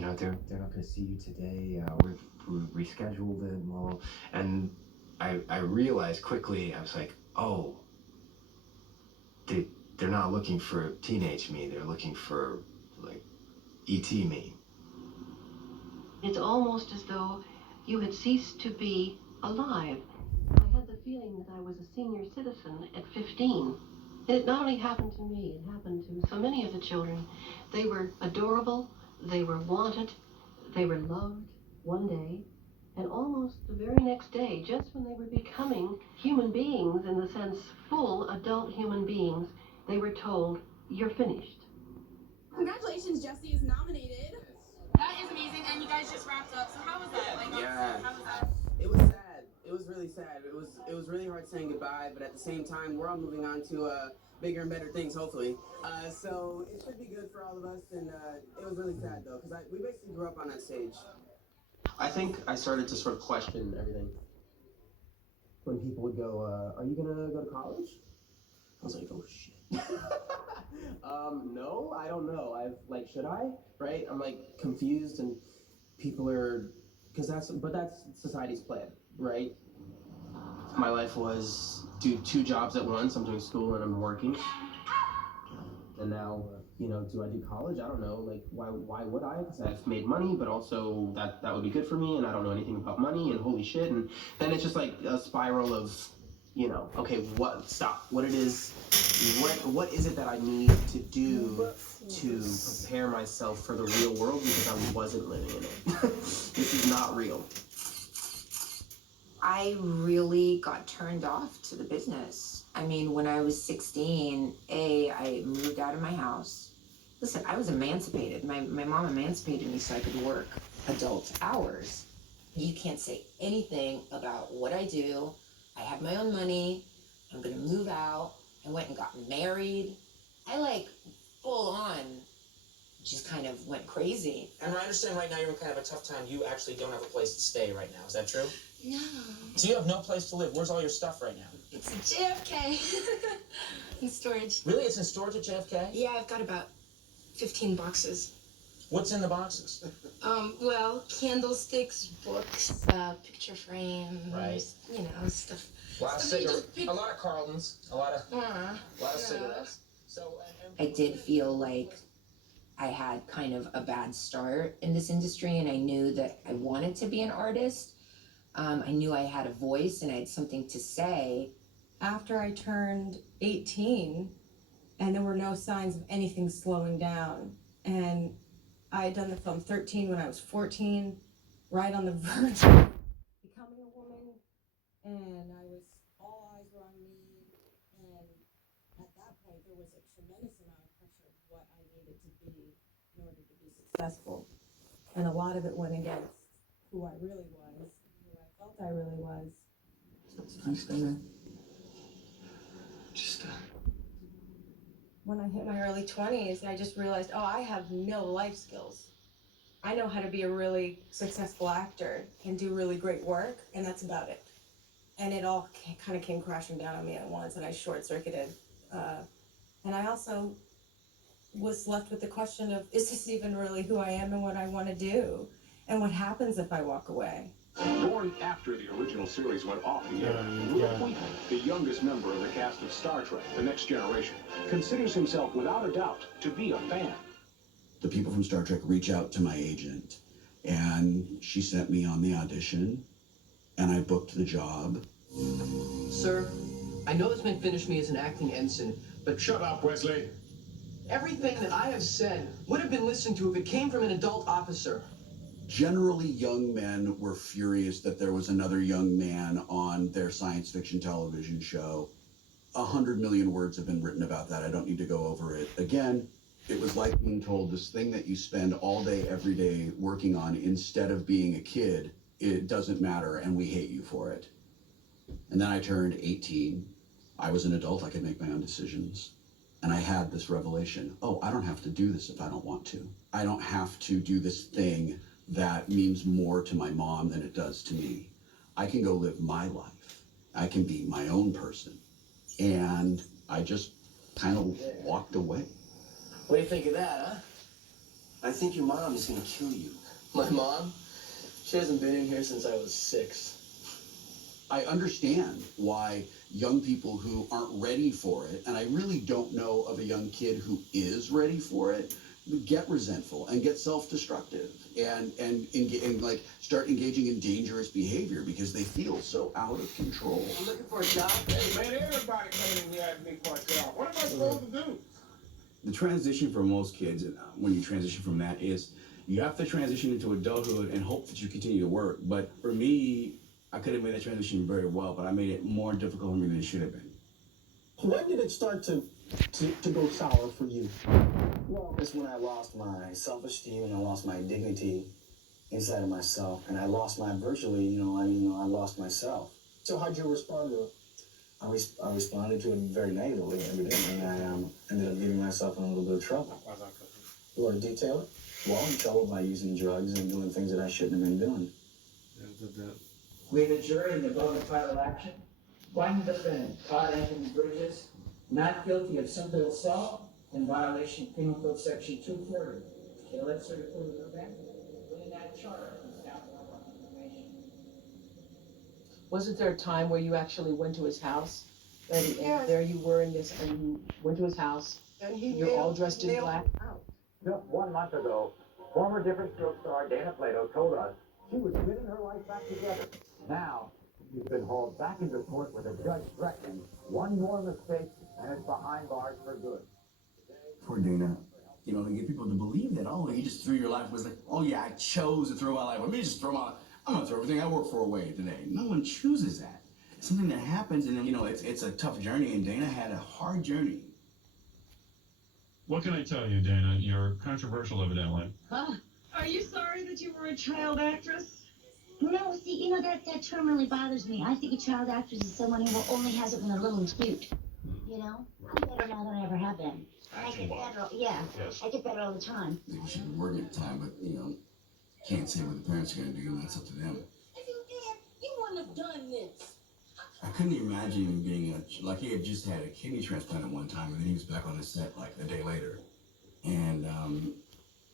they're not going to see you today. We rescheduled it and all. And I realized quickly, I was like, oh, they're not looking for teenage me. They're looking for like ET me. It's almost as though you had ceased to be alive. I had the feeling that I was a senior citizen at 15. And it not only happened to me, it happened to so many of the children. They were adorable, they were wanted, they were loved one day, and almost the very next day, just when they were becoming human beings, in the sense full adult human beings, they were told, "You're finished." Congratulations, Jesse is nominated. That is amazing, and you guys just wrapped up. So how was that? Like, Yeah. how was that? It was sad. It was really sad. It was really hard saying goodbye, but at the same time, we're all moving on to bigger and better things, hopefully. So it should be good for all of us. And it was really sad though, because we basically grew up on that stage. I think I started to sort of question everything. When people would go, "Are you gonna go to college?" I was like, "Oh shit." No, I don't know. Should I? Right? I'm like confused, and people are, that's society's plan, right? My life was do two jobs at once. I'm doing school and I'm working. And now, do I do college? I don't know. Like, why would I? Because I've made money, but also that would be good for me, and I don't know anything about money, and holy shit. And then it's just like a spiral of, okay, what it is, what is it that I need to do to prepare myself for the real world, because I wasn't living in it. This is not real. I really got turned off to the business. I mean, when I was 16, I moved out of my house. Listen, I was emancipated. My mom emancipated me so I could work adult hours. You can't say anything about what I do. I have my own money. I'm gonna move out. I went and got married. I full on just kind of went crazy. And I understand right now you're in kind of a tough time. You actually don't have a place to stay right now. Is that true? No. So you have no place to live. Where's all your stuff right now? It's a JFK in storage. Really? It's in storage at JFK? Yeah, I've got about 15 boxes. What's in the boxes? Well, candlesticks, books, picture frames, Right. Stuff. A lot of cigarettes, a lot of Carltons, a lot of Yeah. cigarettes. So, I did feel like I had kind of a bad start in this industry, and I knew that I wanted to be an artist. I knew I had a voice and I had something to say. After I turned 18, and there were no signs of anything slowing down, and I had done the film 13 when I was 14, right on the verge of becoming a woman, and all eyes were on me, and at that point there was a tremendous amount of pressure of what I needed to be in order to be successful, and a lot of it went against who I really was, who I felt I really was. Nice thing. When I hit my early 20s, I just realized, I have no life skills. I know how to be a really successful actor and do really great work, and that's about it. And it all kind of came crashing down on me at once, and I short-circuited. And I also was left with the question of, is this even really who I am and what I want to do? And what happens if I walk away? Born after the original series went off the air, Will Wheaton, the youngest member of the cast of Star Trek: The Next Generation, considers himself without a doubt to be a fan. The people from Star Trek reach out to my agent, and she sent me on the audition, and I booked the job. Sir, I know this may finish me as an acting ensign, but Shut up, Wesley. everything that I have said would have been listened to if it came from an adult officer. Generally, young men were furious that there was another young man on their science fiction television show. 100 million words have been written about that. I don't need to go over it again. It was like being told this thing that you spend all day, every day working on instead of being a kid, it doesn't matter and we hate you for it. And then I turned 18. I was an adult. I could make my own decisions. And I had this revelation. Oh, I don't have to do this if I don't want to. I don't have to do this thing that means more to my mom than it does to me. I can go live my life. I can be my own person. And I just kind of walked away. What do you think of that, huh? I think your mom is gonna kill you. My mom? She hasn't been in here since I was 6. I understand why young people who aren't ready for it, and I really don't know of a young kid who is ready for it, get resentful and get self-destructive and like start engaging in dangerous behavior because they feel so out of control. I'm looking for a job. Hey, man, everybody coming in here asking me for a job. What am I supposed to do? The transition for most kids, when you transition from that, is you have to transition into adulthood and hope that you continue to work. But for me, I could have made that transition very well, but I made it more difficult for me than it should have been. When did it start to go sour for you? Well, it's when I lost my self-esteem and I lost my dignity inside of myself, and I lost my I lost myself. So how'd you respond to it? I responded to it very negatively, evidently, and I ended up getting myself in a little bit of trouble. You want to detail it? Well, in trouble by using drugs and doing things that I shouldn't have been doing. We have a jury in the bona fide action. One defendant, Todd Anthony Bridges, not guilty of simple assault in violation of Penal Code Section 240. Let's sort of prove the event. Winning that charge is capital information. Wasn't there a time where you actually went to his house? And Yes. there you were and you went to his house. And You're all dressed in black. Just 1 month ago, former Different Stroke star Dana Plato told us she was getting her life back together. Now, she's been hauled back into court with a judge threatening one more mistake and is behind bars for good. Poor Dana. You know, to get people to believe that, oh, you just threw your life, was like, oh yeah, I chose to throw my life. Let me just I'm gonna throw everything I work for away today. No one chooses that. It's something that happens, and then, you know, it's a tough journey, and Dana had a hard journey. What can I tell you, Dana? You're controversial, evidently. Are you sorry that you were a child actress? No, see, that term really bothers me. I think a child actress is someone who only has it when they're little and cute. I'm better now than I ever have been. I get better, Yes. I get better all the time. I think we should be working at the time, but, you know, can't say what the parents are going to do, and that's up to them. You wouldn't have done this. I couldn't imagine him being like he had just had a kidney transplant at one time, and then he was back on the set like a day later. And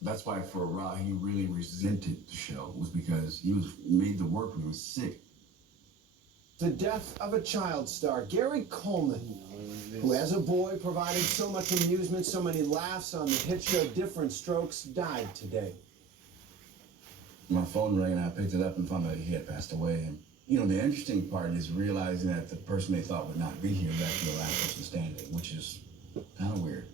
that's why for Ra, he really resented the show, was because he was made to work when he was sick. The death of a child star, Gary Coleman, who as a boy provided so much amusement, so many laughs on the hit show Different Strokes, died today. My phone rang and I picked it up and found out he had passed away. And, you know, the interesting part is realizing that the person they thought would not be here was actually the last person standing, which is kind of weird.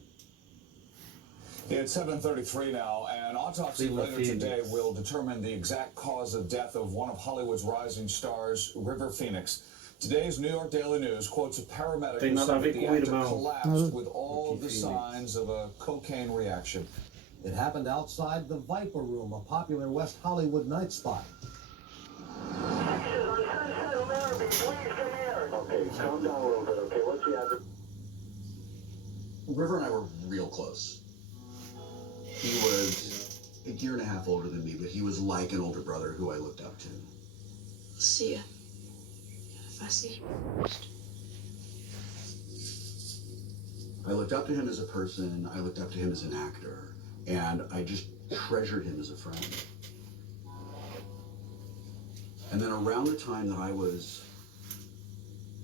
It's 7:33 now. An autopsy later today will determine the exact cause of death of one of Hollywood's rising stars, River Phoenix. Today's New York Daily News quotes a paramedic who said that the actor collapsed with all of the signs of a cocaine reaction. It happened outside the Viper Room, a popular West Hollywood night spot. Okay, calm down a little bit, okay? What's the address? River and I were real close. He was a year and a half older than me, but he was like an older brother who I looked up to. See ya. If I see you. I looked up to him as a person, I looked up to him as an actor, and I just treasured him as a friend. And then around the time that I was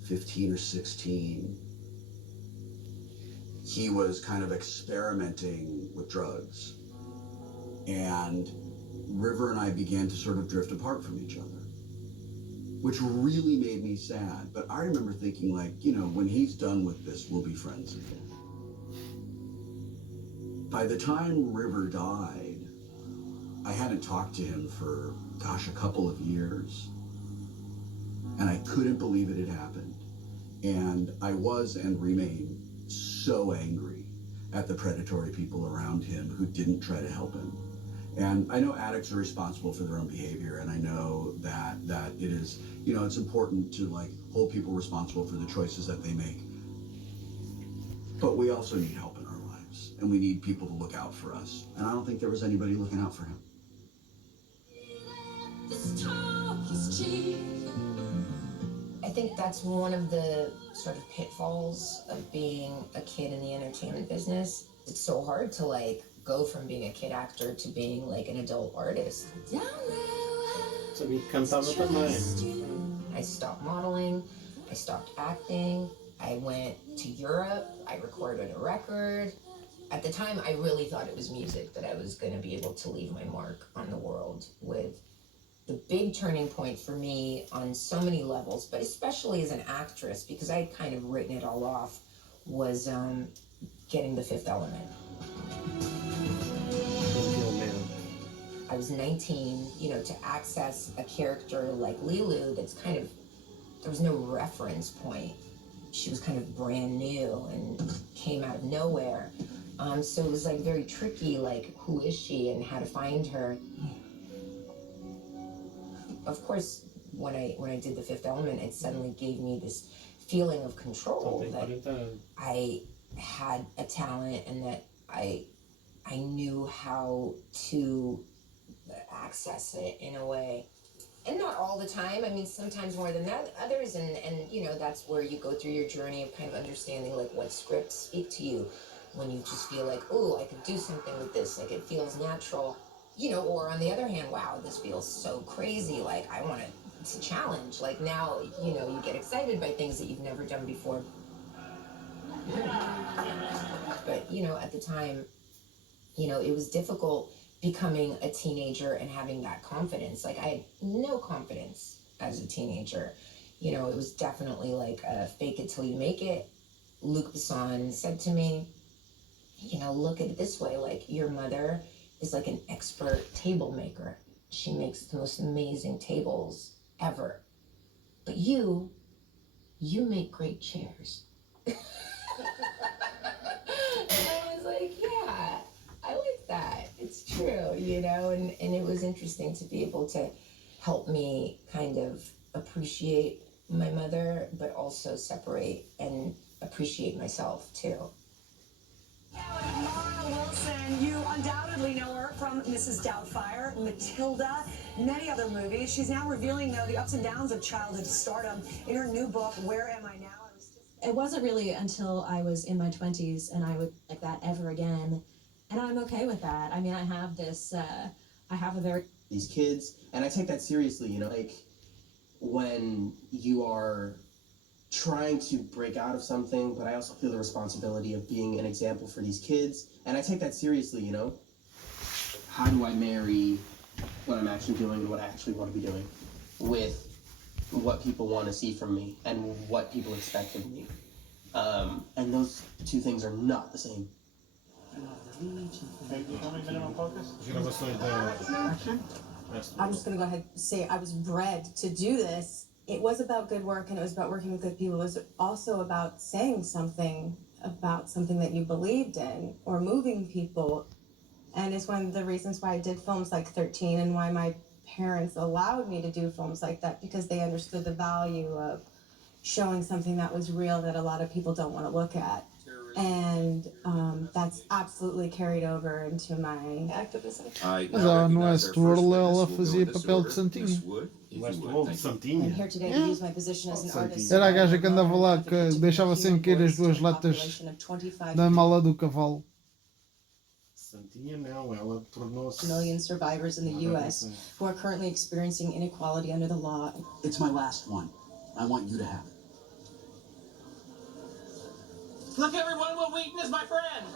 15 or 16, he was kind of experimenting with drugs. And River and I began to sort of drift apart from each other, which really made me sad. But I remember thinking, like, you know, when he's done with this, we'll be friends again. By the time River died, I hadn't talked to him for, gosh, a couple of years. And I couldn't believe it had happened. And I was and remain so angry at the predatory people around him who didn't try to help him. And I know addicts are responsible for their own behavior, and I know that it is, you know, it's important to, like, hold people responsible for the choices that they make. But we also need help in our lives, and we need people to look out for us. And I don't think there was anybody looking out for him. I think that's one of the sort of pitfalls of being a kid in the entertainment business. It's so hard to, like, go from being a kid actor to being like an adult artist. So we come up with the mind. I stopped modeling, I stopped acting, I went to Europe, I recorded a record. At the time, I really thought it was music that I was going to be able to leave my mark on the world with. The big turning point for me on so many levels, but especially as an actress, because I had kind of written it all off, was getting The Fifth Element. I was 19, you know, to access a character like Lilu that's kind of, there was no reference point. She was kind of brand new and came out of nowhere. So it was like very tricky, like who is she and how to find her. Of course, when I did The Fifth Element, it suddenly gave me this feeling of control that I had a talent and that I knew how to access it in a way. And not all the time. I mean, sometimes more than that, others, and you know, that's where you go through your journey of kind of understanding like what scripts speak to you when you just feel like, oh, I could do something with this, like it feels natural, you know, or on the other hand, wow, this feels so crazy, like I want it's a challenge. Like now, you know, you get excited by things that you've never done before. But, you know, at the time, you know, it was difficult becoming a teenager and having that confidence. Like I had no confidence as a teenager. You know, it was definitely like a fake it till you make it. Luc Besson said to me, you know, look at it this way, like your mother is like an expert table maker. She makes the most amazing tables ever. But you make great chairs. And I was like, yeah, I like that. It's true, you know, and it was interesting to be able to help me kind of appreciate my mother, but also separate and appreciate myself too. Mara Wilson, you undoubtedly know her from Mrs. Doubtfire, Matilda, many other movies. She's now revealing, though, the ups and downs of childhood stardom in her new book, Where Am I Now? It wasn't really until I was in my 20s and I would like that ever again. And I'm okay with that. I mean, I have this, I have a very... These kids, and I take that seriously, you know, like when you are trying to break out of something, but I also feel the responsibility of being an example for these kids, and I take that seriously, you know? How do I marry what I'm actually doing and what I actually want to be doing with what people want to see from me and what people expect of me? And those two things are not the same. I'm just going to go ahead and say I was bred to do this. It was about good work and it was about working with good people. It was also about saying something about something that you believed in or moving people. And it's one of the reasons why I did films like 13 and why my parents allowed me to do films like that, because they understood the value of showing something that was real that a lot of people don't want to look at. And that's absolutely carried over into my activism. Mas ela não é Westworld, ela fazia papel de santinho. I'm here today to use my position as an artist. Era a gaja que andava lá, que deixava sempre cair as duas latas na mala do cavalo. Santinha não, ela tornou-se... Million survivors in the U.S. who are currently experiencing inequality under the law. It's my last one. I want you to have it. Look, everyone, Will Wheaton is my friend.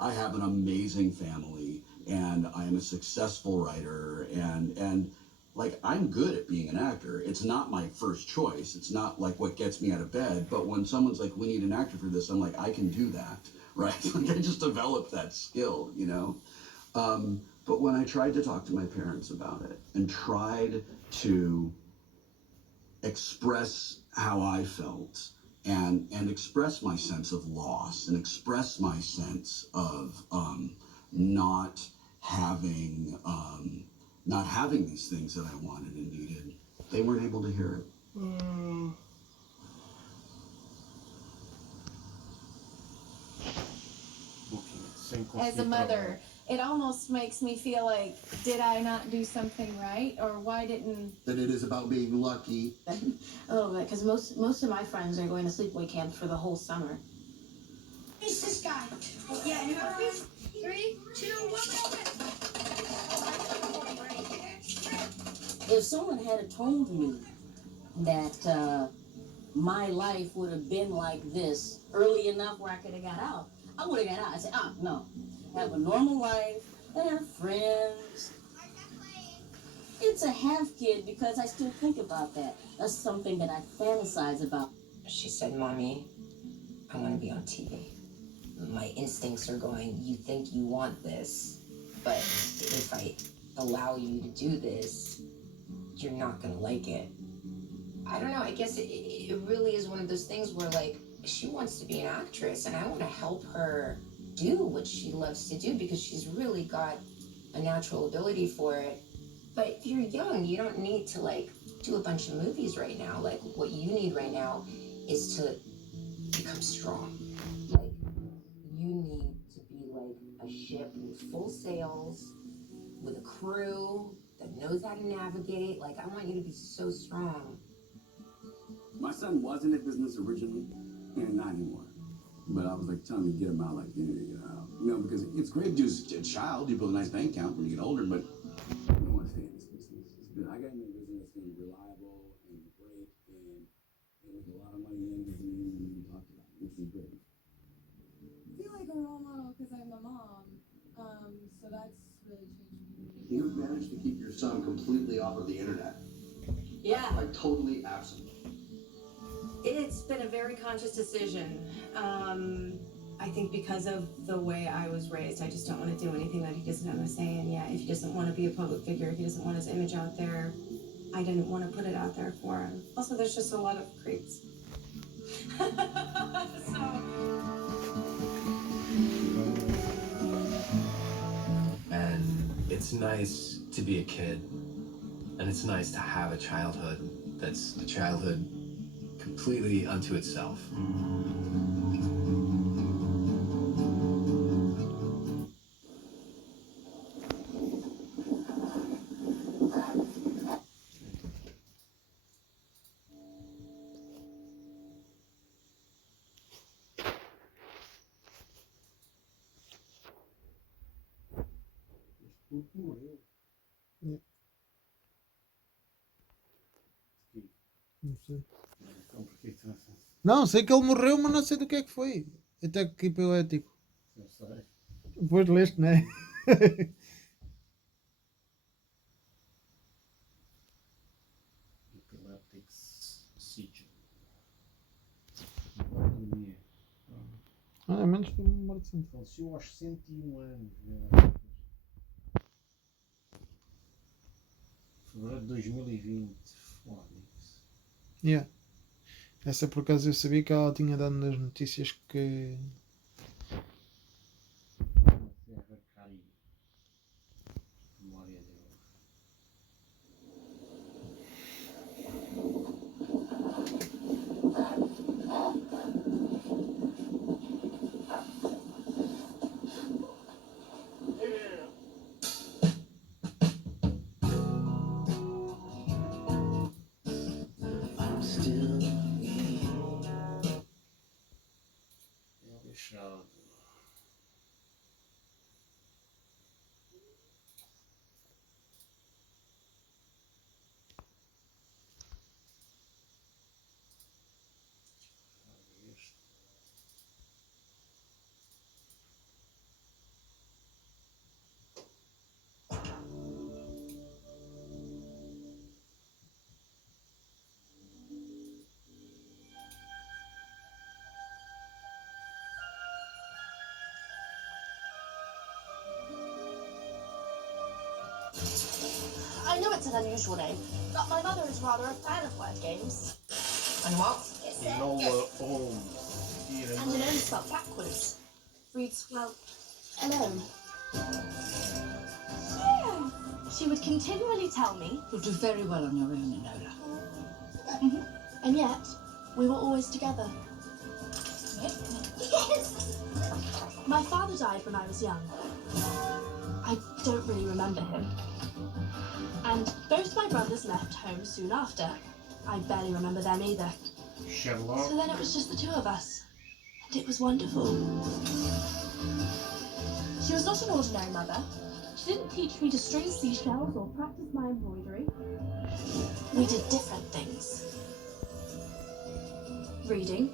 I have an amazing family, and I am a successful writer, and like, I'm good at being an actor. It's not my first choice. It's not like what gets me out of bed, but when someone's like, we need an actor for this, I'm like, I can do that, right? Like, I just developed that skill, you know? But when I tried to talk to my parents about it and tried to express how I felt, and express my sense of loss and express my sense of not having these things that I wanted and needed, they weren't able to hear it. As a mother, it almost makes me feel like, did I not do something right, or why didn't... That it is about being lucky. A little bit, because most of my friends are going to sleepaway camp for the whole summer. It's this guy. Yeah, and happy? 3, 2, 1, If someone had told me that my life would have been like this early enough where I could have got out, I would have got out. I said, no. Have a normal life, have friends. It's a half kid because I still think about that. That's something that I fantasize about. She said, Mommy, I want to be on TV. My instincts are going, you think you want this, but if I allow you to do this, you're not going to like it. I don't know, I guess it really is one of those things where, like, she wants to be an actress, and I want to help her do what she loves to do because she's really got a natural ability for it. But if you're young, you don't need to, like, do a bunch of movies right now. Like, what you need right now is to become strong. Like, you need to be like a ship with full sails, with a crew that knows how to navigate. Like, I want you to be so strong. My son was in the business originally, and not anymore. But I was like telling him to get him out, like, you need to get out. You know, because it's great to do as a child, you build a nice bank account when you get older, but you don't want to stay in this business. It's good. I got him in a business that's going to be reliable and great, and make a lot of money in it, and we talked about it, which is great. I feel like a role model because I'm a mom, so that's really changed me. You've managed to keep your son completely off of the internet. Yeah. Like totally absent. It's been a very conscious decision. I think because of the way I was raised, I just don't want to do anything that he doesn't have a say in. Yeah, if he doesn't want to be a public figure, if he doesn't want his image out there, I didn't want to put it out there for him. Also, there's just a lot of creeps. And it's nice to be a kid, and it's nice to have a childhood that's a childhood completely unto itself. Morreu. Não sei. Então, porquê que tu Não, sei que ele morreu, mas não sei do que é que foi. Até que epilético. não sei? Depois leste, não é? Epileptic seizure. Ah, menos que uma morte sempre. Faleceu aos 101 anos. Fevereiro de 2020. Foda-se. Yeah. Essa por acaso eu sabia que ela tinha dado nas notícias que. Terra cai. Memória de Deus. Fechado. I know it's an unusual name, but my mother is rather a fan of word games. And what? It's Enola Holmes. and an O spelled backwards. Reads, well, alone. Yeah. She would continually tell me, You'll do very well on your own, Enola. and yet, we were always together. Yes! My father died when I was young. I don't really remember him. And both my brothers left home soon after. I barely remember them either. Sherlock. So then it was just the two of us. It was wonderful. She was not an ordinary mother. She didn't teach me to string seashells or practice my embroidery. We did different things. Reading,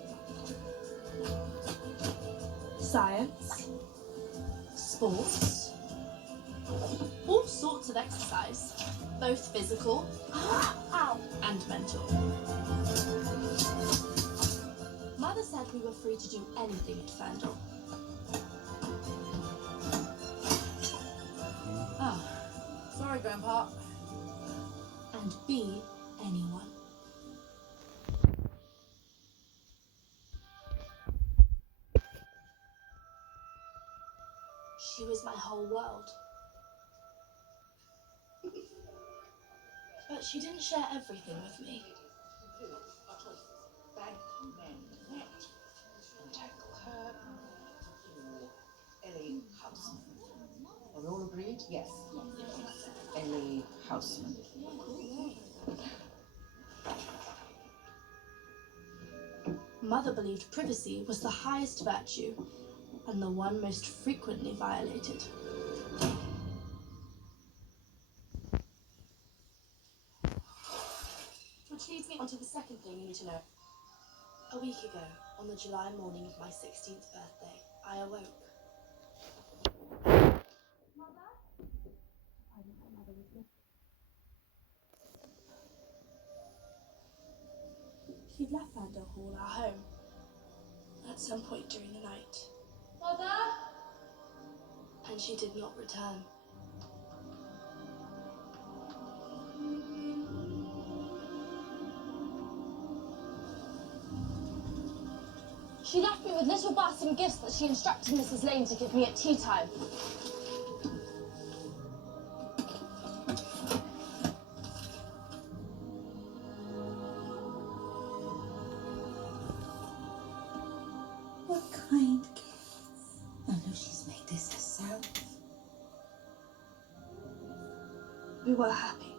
science, sports, all sorts of exercise, both physical and mental. Mother said we were free to do anything at Fandle. Oh, sorry, Grandpa. And be anyone. She was my whole world. But she didn't share everything with me. Ellie Houseman. Are we all agreed? Yes. Ellie Houseman. Mother believed privacy was the highest virtue and the one most frequently violated. Which leads me on to the second thing you need to know. A week ago, on the July morning of my 16th birthday, I awoke. Mother? I didn't know Mother was with me. She'd left Vandal Hall, our home, at some point during the night. Mother? And she did not return. She left me with little Barton gifts that she instructed Mrs. Lane to give me at tea time. What kind gifts? I know she's made this herself. We were happy,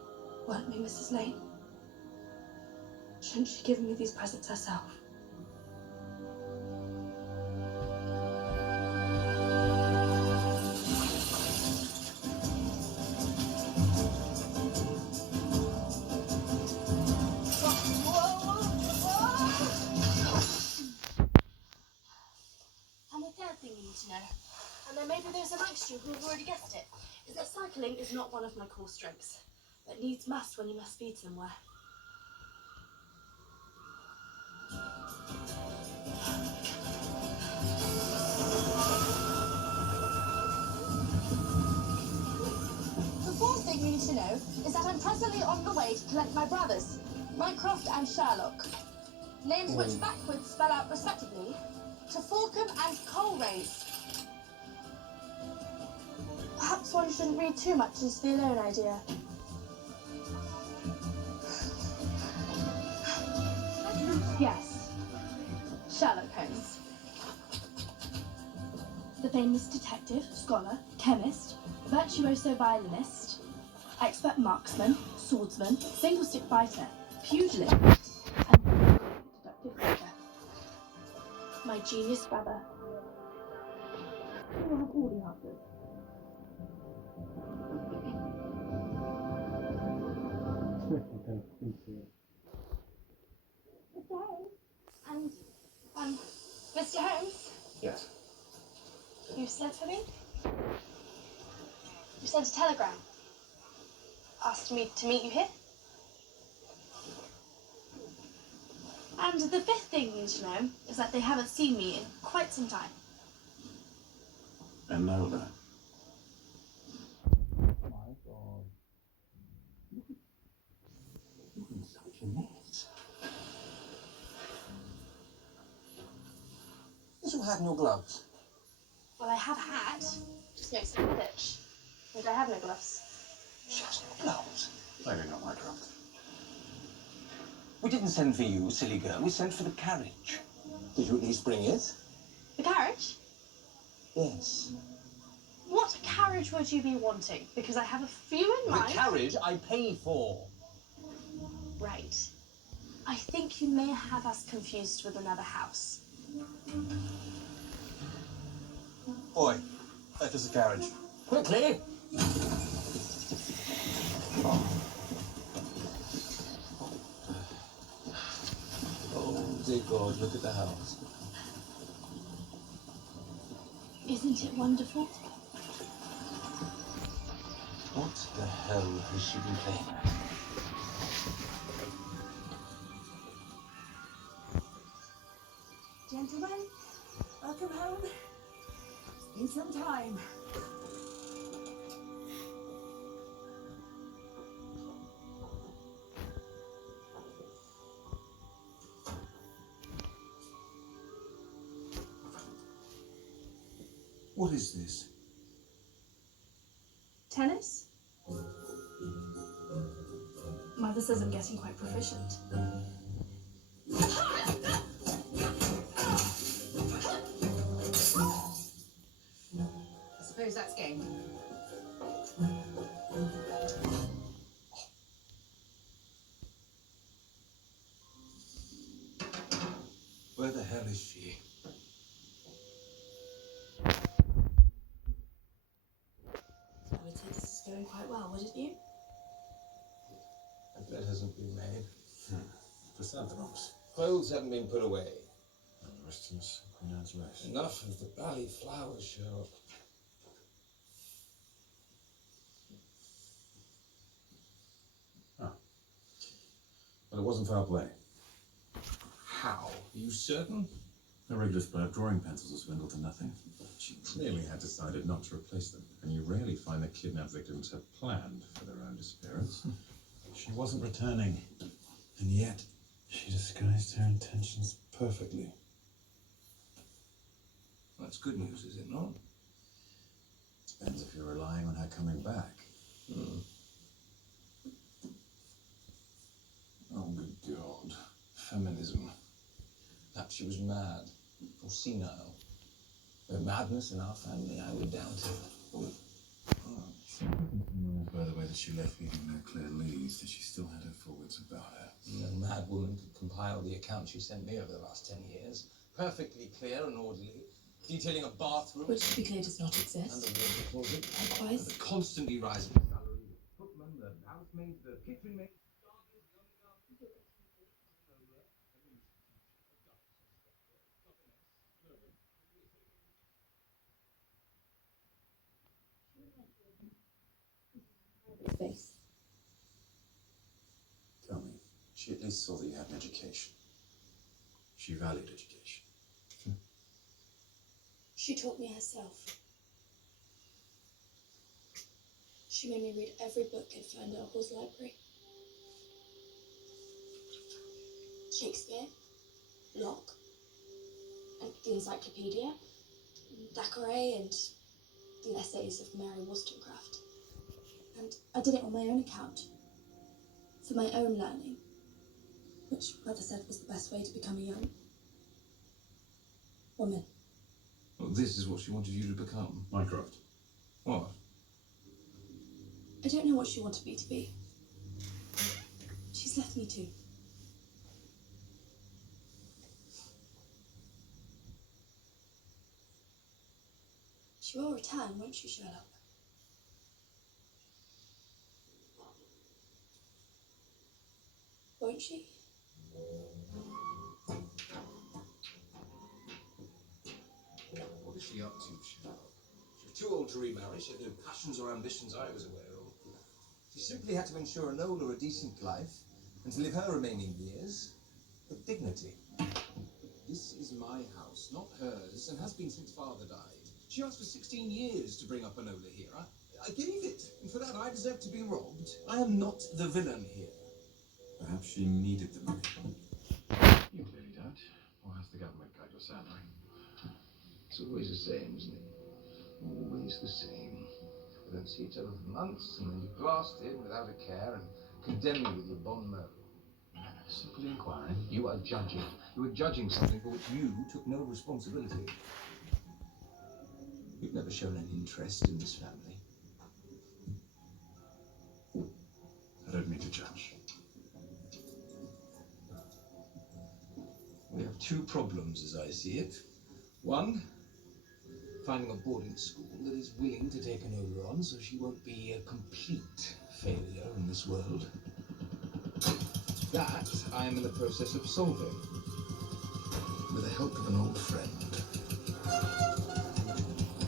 weren't we, Mrs. Lane? Shouldn't she give me these presents herself? And the third thing you need to know, and then maybe there's amongst you who have already guessed it, is that cycling is not one of my core strengths, but needs must when you must speed somewhere. The fourth thing you need to know is that I'm presently on the way to collect my brothers, Mycroft and Sherlock. Names which backwards spell out respectively to Falcom and Coleraise. Perhaps one shouldn't read too much into the alone idea. Yes, Sherlock Holmes. The famous detective, scholar, chemist, virtuoso violinist, expert marksman, swordsman, single-stick fighter, pugilist, and deductive thinker. My genius brother. He will have all the answers. Mr. Holmes? And, Mr. Holmes? Yes. You sent for me? You sent a telegram. Asked me to meet you here. And the fifth thing you need to know is that they haven't seen me in quite some time. I know that. My God. You're in such a mess. Did you have no gloves? Well, I have a hat. Just makes it a pitch. But I have no gloves. She has no gloves. Maybe not my drugs. We didn't send for you, silly girl. We sent for the carriage. Did you at least bring it? The carriage? Yes. What carriage would you be wanting? Because I have a few in mind. The carriage I pay for. Right. I think you may have us confused with another house. Boy, that is a carriage. Quickly! Oh, dear God, look at the house. Isn't it wonderful? What the hell has she been playing at? Gentlemen, welcome home. It's been some time. What is this? Tennis? Mother says I'm getting quite proficient. I suppose that's game. Where the hell is she? I would say this is going quite well, wouldn't you? That bed hasn't been made. Chrysanthemums. Clothes haven't been put away. The rest of us, Queen Anne's rest. Enough of the bally flowers, Sherlock. But it wasn't foul play. How? Are you certain? A regular supply of drawing pencils was swindled to nothing. She clearly had decided not to replace them, and you rarely find that kidnapped victims have planned for their own disappearance. She wasn't returning, and yet she disguised her intentions perfectly. That's good news, is it not? Depends if you're relying on her coming back. Oh, good God. Feminism. Perhaps she was mad or senile. The madness in our family, I would doubt it. By the way that she left leaving no clear leads, that she still had her full wits about her. No mad woman could compile the account she sent me over the last 10 years. Perfectly clear and orderly, detailing a bathroom. Which, to be clear, does not And exist. the water closet. Likewise. The constantly rising salary. The footman, the housemaid, the kitchen maid. Face. Tell me, she at least saw that you had an education. She valued education. She taught me herself. She made me read every book in Fandel's library. Shakespeare, Locke, and the Encyclopedia, Thackeray, and the essays of Mary Wollstonecraft. And I did it on my own account, for my own learning, which Mother said was the best way to become a young woman. Well, this is what she wanted you to become. Mycroft. What? I don't know what she wanted me to be. She's left me to. She will return, won't she, Sherlock? Won't she? What is she up to, Sherlock? She was too old to remarry. She had no passions or ambitions I was aware of. She simply had to ensure a noble or a decent life and to live her remaining years with dignity. This is my house, not hers, and has been since Father died. She asked for 16 years to bring up Enola here. I gave it, and for that I deserve to be robbed. I am not the villain here. Perhaps she needed the money. You clearly don't. Or has the government cut your salary? It's always the same, isn't it? Always the same. We don't see each other for months, and then you blast in without a care and condemn me with your bon mot. Simply inquiring. You are judging. You are judging something for which you took no responsibility. You've never shown any interest in this family. I don't mean to judge. We have two problems as I see it. One, finding a boarding school that is willing to take an older on so she won't be a complete failure in this world. That I am in the process of solving with the help of an old friend.